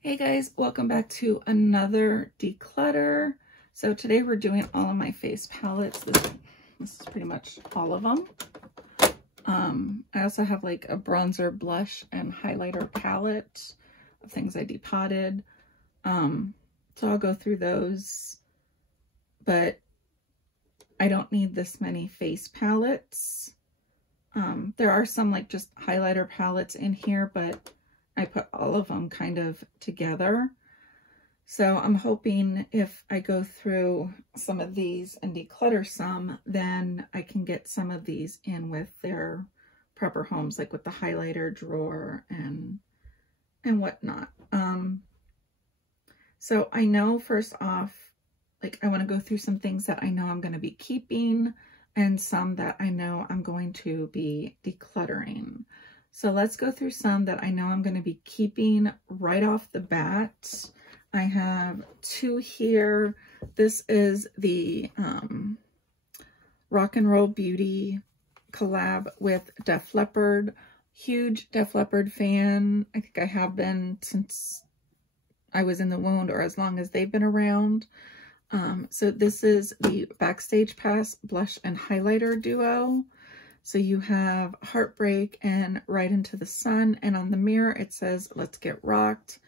Hey guys, welcome back to another declutter. So today we're doing all of my face palettes. This is pretty much all of them. I also have like a bronzer, blush, and highlighter palette of things I depotted. So I'll go through those, but I don't need this many face palettes. There are some like just highlighter palettes in here, but I put all of them kind of together. So I'm hoping if I go through some of these and declutter some, then I can get some of these in with their proper homes, like with the highlighter drawer and whatnot. So I know first off, like I want to go through some things that I know I'm going to be keeping and some that I know I'm going to be decluttering. So let's go through some that I know I'm going to be keeping right off the bat. I have two here. This is the Rock and Roll Beauty collab with Def Leppard. Huge Def Leppard fan. I think I have been since I was in the wound, or as long as they've been around. So this is the Backstage Pass Blush and Highlighter Duo. So you have Heartbreak and Right Into the Sun, and on the mirror it says, Let's Get Rocked.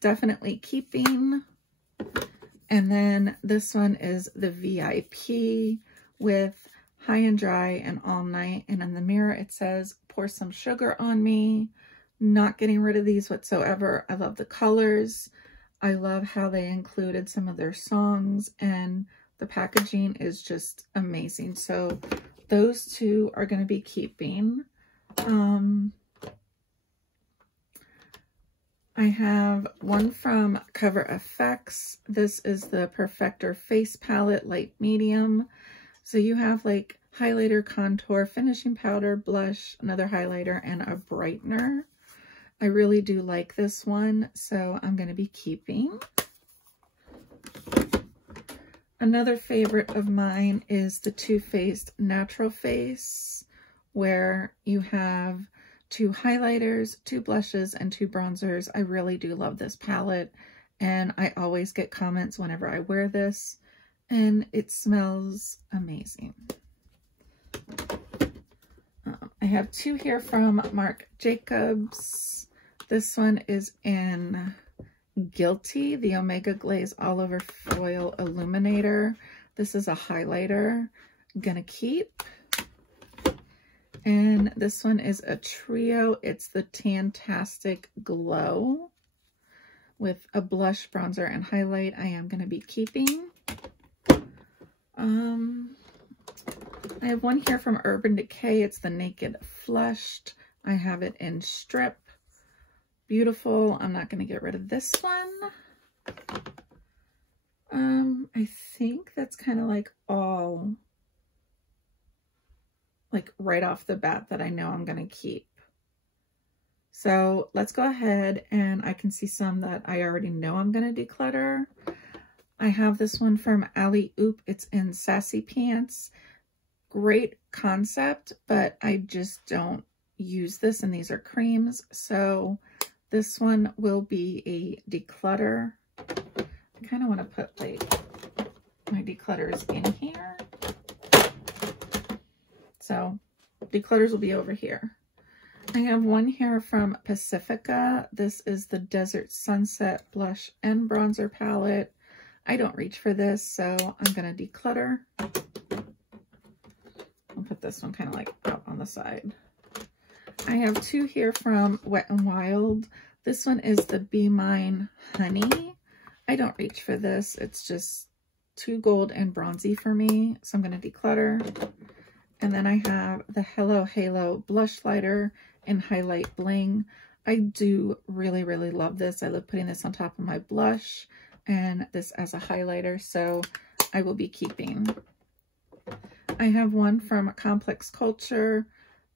Definitely keeping. And then this one is the VIP with High and Dry and All Night, and on the mirror it says, Pour Some Sugar on Me. Not getting rid of these whatsoever. I love the colors. I love how they included some of their songs, and the packaging is just amazing. So those two are going to be keeping. I have one from Cover FX. This is the Perfector Face Palette, light medium. So you have like highlighter, contour, finishing powder, blush, another highlighter, and a brightener. I really do like this one, so I'm going to be keeping. Another favorite of mine is the Too Faced Natural Face, where you have 2 highlighters, 2 blushes, and 2 bronzers. I really do love this palette, and I always get comments whenever I wear this, and it smells amazing. I have 2 here from Marc Jacobs. This one is in Guilty, the Omega Glaze All Over Foil Illuminator. This is a highlighter. I'm gonna keep. And this one is a trio. It's the Tantastic Glow with a blush, bronzer, and highlight. I am gonna be keeping. I have one here from Urban Decay. It's the Naked Flushed. I have it in strip. Beautiful. I'm not going to get rid of this one. I think that's kind of like all like right off the bat that I know I'm going to keep. So let's go ahead, and I can see some that I already know I'm going to declutter. I have this one from Alley Oop. It's in Sassy Pants. Great concept, but I just don't use this, and these are creams. So this one will be a declutter. I kind of want to put like my declutters in here. So declutters will be over here. I have one here from Pacifica. This is the Desert Sunset Blush and Bronzer Palette. I don't reach for this, so I'm going to declutter. I'll put this one kind of like out on the side. I have 2 here from Wet n Wild. This one is the Be Mine Honey. I don't reach for this. It's just too gold and bronzy for me, so I'm going to declutter. And then I have the Hello Halo Blush Lighter in Highlight Bling. I do really, really love this. I love putting this on top of my blush and this as a highlighter, so I will be keeping. I have one from Complex Culture.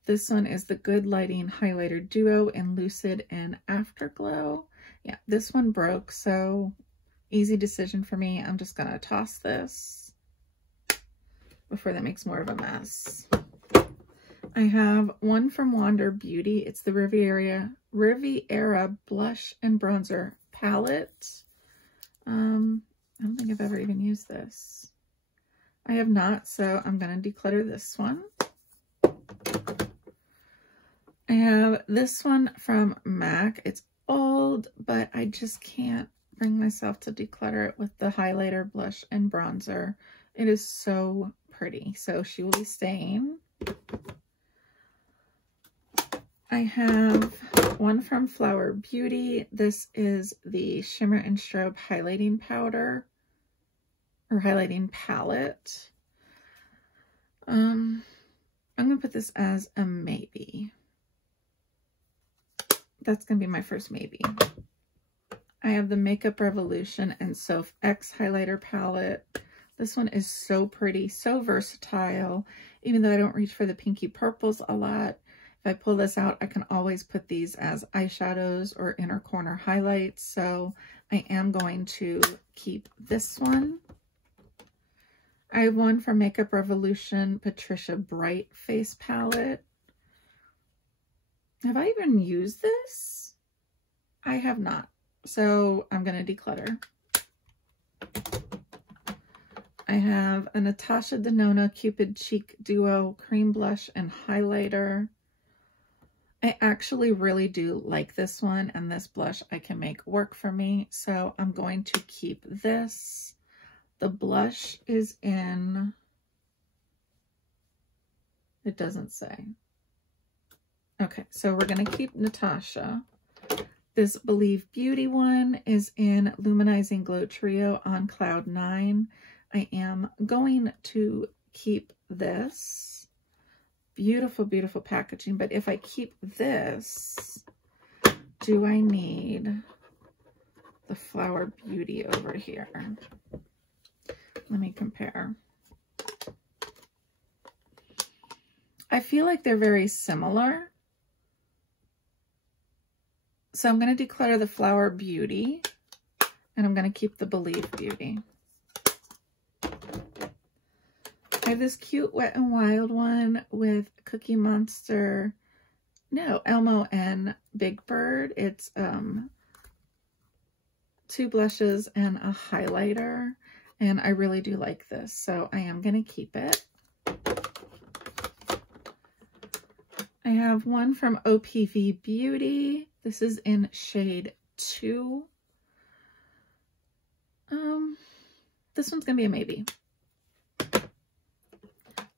This one is the Good Lighting Highlighter Duo in Lucid and Afterglow. Yeah, this one broke, so easy decision for me. I'm just going to toss this before that makes more of a mess. I have one from Wander Beauty. It's the Riviera Blush and Bronzer palette. I don't think I've ever even used this. I have not, so I'm going to declutter this one. I have this one from MAC. It's old, but I just can't bring myself to declutter it with the highlighter, blush, and bronzer. It is so pretty, so she will be staying. I have one from Flower Beauty. This is the Shimmer and Strobe highlighting powder or highlighting palette. I'm going to put this as a maybe. That's going to be my first maybe. I have the Makeup Revolution and Soph X highlighter palette. This one is so pretty, so versatile. Even though I don't reach for the pinky purples a lot, if I pull this out, I can always put these as eyeshadows or inner corner highlights. So I am going to keep this one. I have one from Makeup Revolution Patricia Bright Face Palette. Have I even used this? I have not. So I'm going to declutter. I have a Natasha Denona Cupid Cheek Duo Cream Blush and Highlighter. I actually really do like this one, and this blush I can make work for me. So I'm going to keep this. The blush is in, it doesn't say. Okay, so we're going to keep Natasha. This Believe Beauty one is in Luminizing Glow Trio on Cloud 9. I am going to keep this. Beautiful, beautiful packaging. But if I keep this, do I need the Flower Beauty over here? Let me compare. I feel like they're very similar. So I'm going to declutter the Flower Beauty, and I'm going to keep the Believe Beauty. I have this cute Wet n Wild one with Cookie Monster, no, Elmo and Big Bird. It's 2 blushes and a highlighter, and I really do like this, so I am going to keep it. I have one from OPV Beauty. This is in shade 2. This one's going to be a maybe.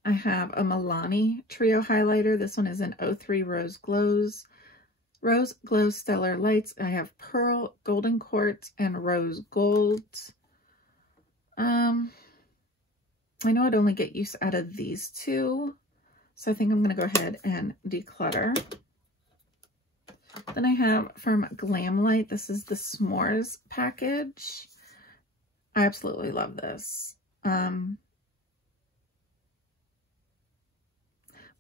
I have a Milani Trio Highlighter. This one is in 03 Rose Glow Stellar Lights. I have Pearl, Golden Quartz, and Rose Gold. I know I'd only get use out of these 2. So I think I'm going to go ahead and declutter. Then I have from Glamlight, this is the S'mores package. I absolutely love this.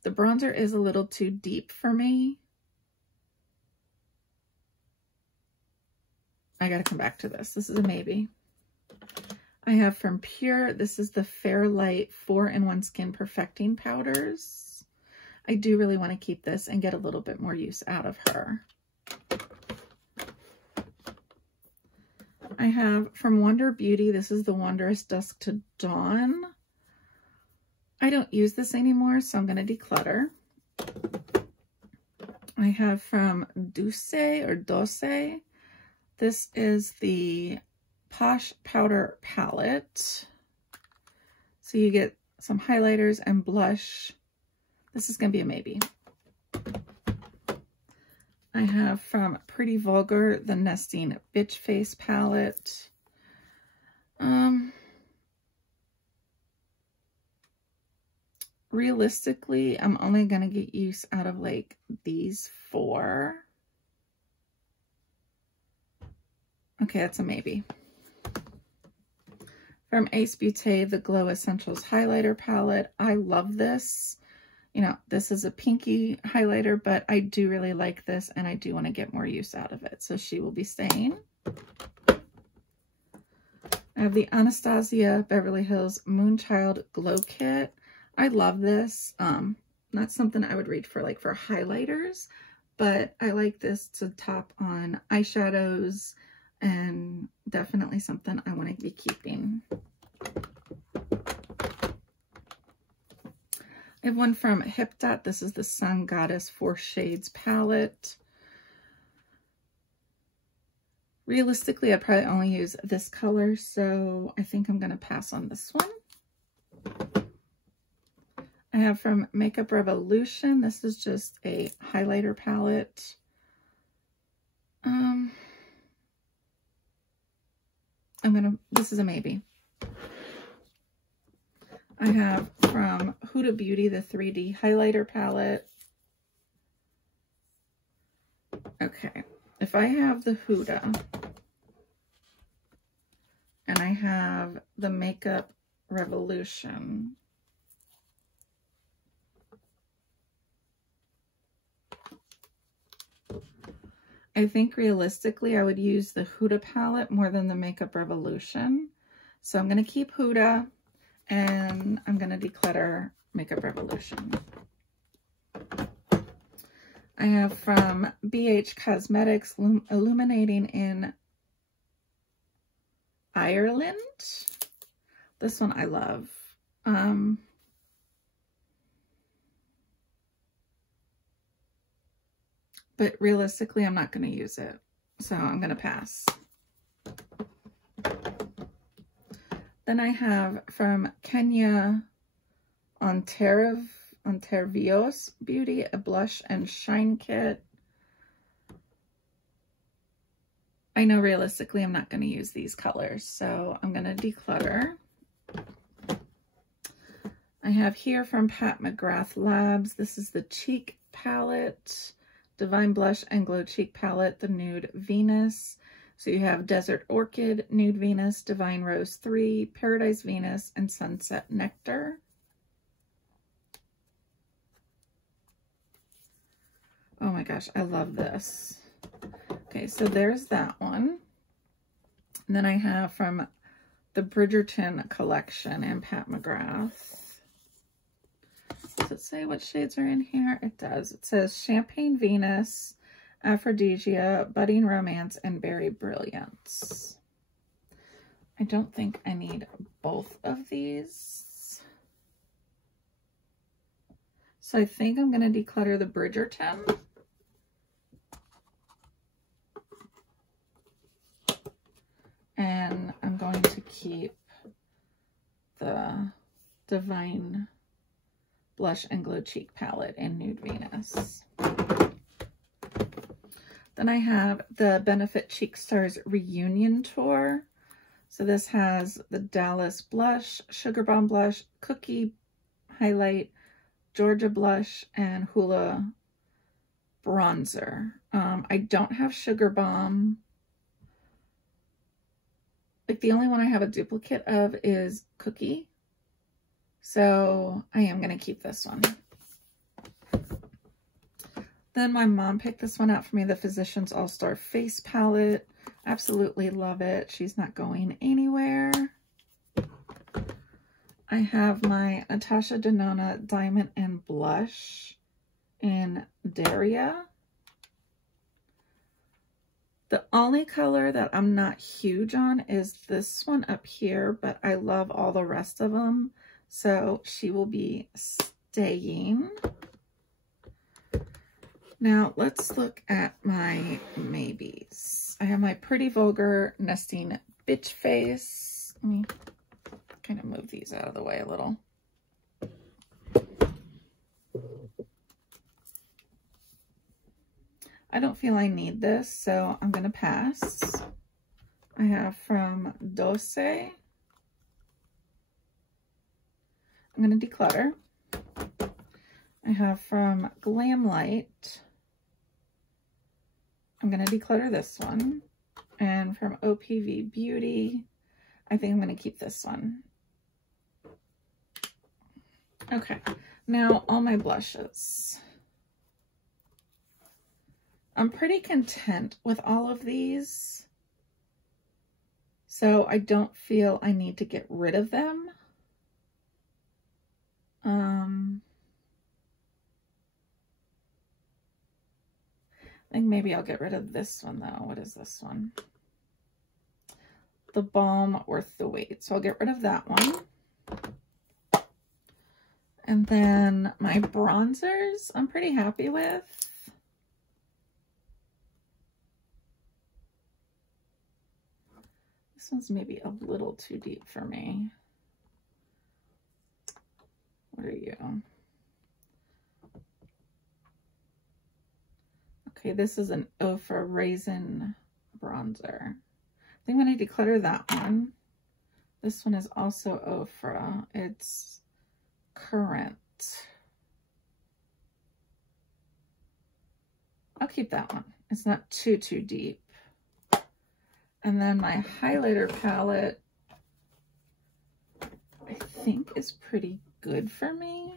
The bronzer is a little too deep for me. I gotta come back to this. This is a maybe. I have from Pure, this is the Fairlight 4-in-1 Skin Perfecting Powders. I do really want to keep this and get a little bit more use out of her. I have from Wonder Beauty, this is the Wondrous Dusk to Dawn. I don't use this anymore, so I'm going to declutter. I have from Dulce or Dulce. This is the Posh Powder Palette. So you get some highlighters and blush. This is going to be a maybe. I have from Pretty Vulgar the Nesting Bitch Face Palette. Realistically, I'm only going to get use out of like these 4. Okay, that's a maybe. From Ace Beauté, the Glow Essentials Highlighter Palette. I love this. You know, this is a pinky highlighter, but I do really like this, and I do want to get more use out of it. So she will be staying. I have the Anastasia Beverly Hills Moonchild Glow Kit. I love this. Not something I would reach for like for highlighters, but I like this to top on eyeshadows and definitely something I want to be keeping. I have one from Hip Dot. This is the Sun Goddess 4 Shades palette. Realistically, I'd probably only use this color, so I think I'm going to pass on this one. I have from Makeup Revolution. This is just a highlighter palette. This is a maybe. I have from Huda Beauty the 3D highlighter palette. Okay, if I have the Huda and I have the Makeup Revolution, I think realistically I would use the Huda palette more than the Makeup Revolution. So I'm going to keep Huda and I'm going to declutter Makeup Revolution. I have from BH Cosmetics Illuminating in Ireland. This one I love. But realistically, I'm not going to use it. So I'm going to pass. Then I have from Kenya Ontervios Beauty, a blush and shine kit. I know realistically I'm not going to use these colors, so I'm going to declutter. I have here from Pat McGrath Labs. This is the Cheek palette, Divine Blush and Glow Cheek palette, the Nude Venus. So you have Desert Orchid, Nude Venus, Divine Rose 3, Paradise Venus, and Sunset Nectar. Oh my gosh, I love this. Okay, so there's that one. And then I have from the Bridgerton collection and Pat McGrath. Does it say what shades are in here? It does. It says Champagne Venus, Aphrodisia, Budding Romance, and Berry Brilliance. I don't think I need both of these. So I think I'm going to declutter the Bridgerton. And I'm going to keep the Divine Blush and Glow Cheek palette in Nude Venus. Then I have the Benefit Cheek Stars Reunion Tour. So this has the Dallas Blush, Sugar Bomb Blush, Cookie Highlight, Georgia Blush, and Hula Bronzer. I don't have Sugar Bomb. Like the only one I have a duplicate of is Cookie. So I am going to keep this one. Then my mom picked this one out for me, the Physicians All-Star Face Palette. Absolutely love it. She's not going anywhere. I have my Natasha Denona Diamond and Blush in Daria. The only color that I'm not huge on is this one up here, but I love all the rest of them. So she will be staying. Now let's look at my maybes. I have my Pretty Vulgar Nesting Bitch Face. Let me kind of move these out of the way a little. I don't feel I need this, so I'm going to pass. I have from Dose. I'm going to declutter. I have from Glamlight. I'm going to declutter this one. And from OPV Beauty, I think I'm going to keep this one. Okay, now all my blushes. I'm pretty content with all of these, so I don't feel I need to get rid of them. I think maybe I'll get rid of this one though. What is this one? the balm worth the wait. So I'll get rid of that one. And then my bronzers, I'm pretty happy with. This one's maybe a little too deep for me. What are you? Okay, this is an Ofra Raisin bronzer. I think I'm going to declutter that one. This one is also Ofra. It's Current. I'll keep that one. It's not too deep. And then my highlighter palette, I think, is pretty good for me.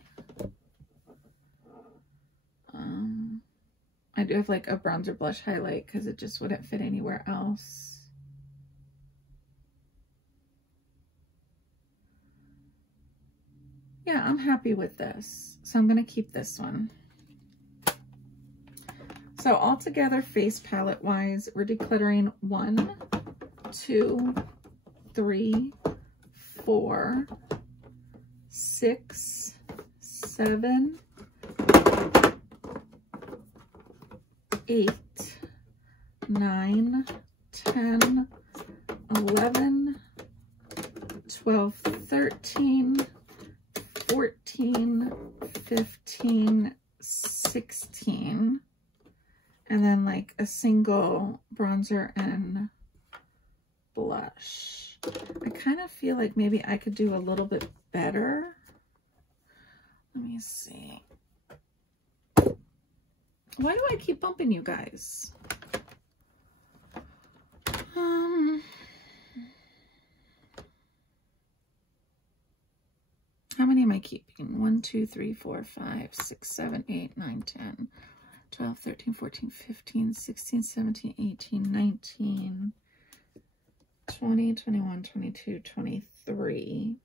I do have like a bronzer blush highlight because it just wouldn't fit anywhere else. Yeah, I'm happy with this. So I'm going to keep this one. So altogether, face palette wise, we're decluttering 1, 2, 3, 4, 6, 7, 8, 9, 10, 11, 12, 13, 14, 15, 16, and then like a single bronzer and blush. I kind of feel like maybe I could do a little bit better. Let me see. Why do I keep bumping you guys? How many am I keeping? 1, 2, 3, 4, 5, 6, 7, 8, 9, 10, 12, 13, 14, 15, 16, 17, 18, 19, 20, 21, 22, 23.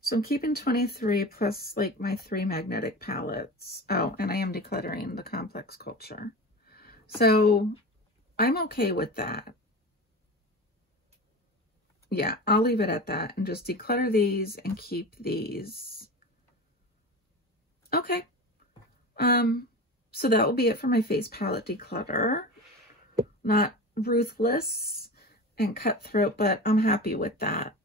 So I'm keeping 23 plus like my 3 magnetic palettes. Oh, and I am decluttering the complex culture. So I'm okay with that. Yeah, I'll leave it at that and just declutter these and keep these. Okay. So that will be it for my face palette declutter. Not ruthless and cutthroat, but I'm happy with that.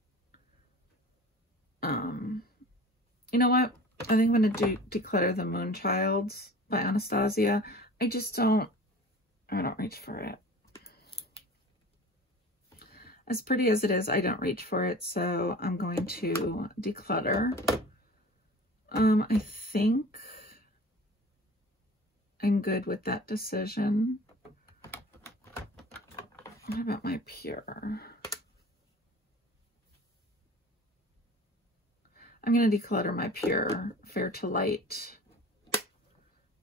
You know what? I think I'm going to declutter the Moonchild by Anastasia. I don't reach for it. As pretty as it is, I don't reach for it, so I'm going to declutter. I think I'm good with that decision. What about my Pure? I'm going to declutter my Pure Fair to Light,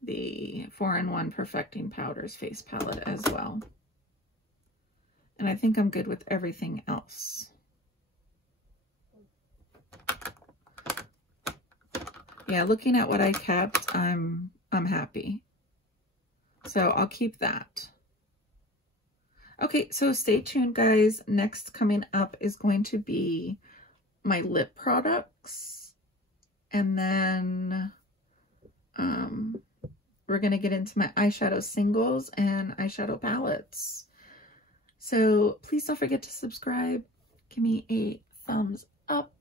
the 4-in-1 Perfecting Powders face palette as well. And I think I'm good with everything else. Yeah, looking at what I kept, I'm happy. So I'll keep that. Okay, so stay tuned, guys. Next coming up is going to be my lip products. And then we're going to get into my eyeshadow singles and eyeshadow palettes. So please don't forget to subscribe. Give me a thumbs up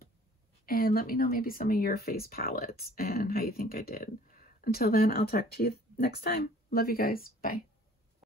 and let me know maybe some of your face palettes and how you think I did. Until then, I'll talk to you next time. Love you guys. Bye.